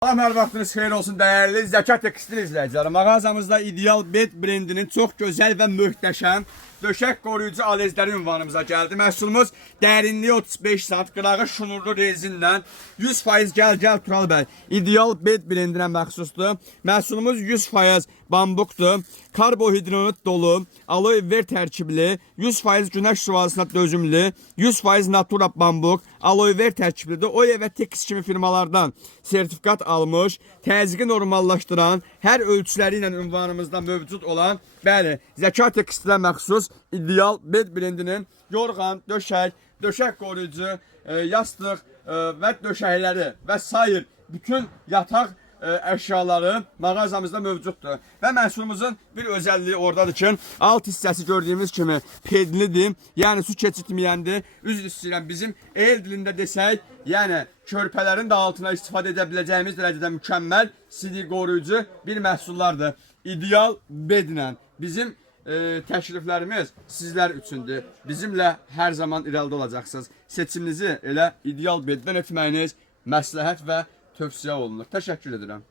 Salam, hər vaxtınız xeyir olsun dəyərli Zəkat Tekstil izləyiciləri. Mağazamızda İdeal Bed brendinin çox gözəl və möhtəşəm döşək qoruyucu alezləri ünvanımıza gəldi. Məhsulumuz dərinliyi 35 sant, qırağı şunurlu rezinlə 100% gəl Tural bəy. İdeal Bed brendinə məxsusdur. Məhsulumuz 100% bambukdur. Karbohidrat dolu, aloe ver tərkibli, 100% günəş şüvasına dözümlü, 100% natura bambuk, aloe ver tərkiblidir. Oya və Tex kimi firmalardan sertifikat almış, təzyiqi normallaşdıran, hər ölçüləri ilə ünvanımızda mövcud olan, bəli, Zəkat Tekstil'ə məxsus İdeal Bed brendinin yorğan, döşək qoruyucu, yastıq və döşəkləri və sair bütün yataq əşyaları mağazamızda mövcuddur. Və məhsulumuzun bir özəlliyi oradadır ki, alt hissəsi gördüyümüz kimi pedlidir, yəni su keçirtməyəndir. Üzr istəyirəm, bizim el dilində desək, yəni körpələrin də altına istifadə edə biləcəyimiz dərəcədə mükəmməl silik qoruyucu bir məhsullardır. İdeal Bedlə bizim təkliflərimiz sizlər üçündür. Bizimlə hər zaman irəlidə olacaqsınız. Seçiminizi elə İdeal Beddən etməyiniz məsləhət və tövsiyə olunur. Təşəkkür edirəm.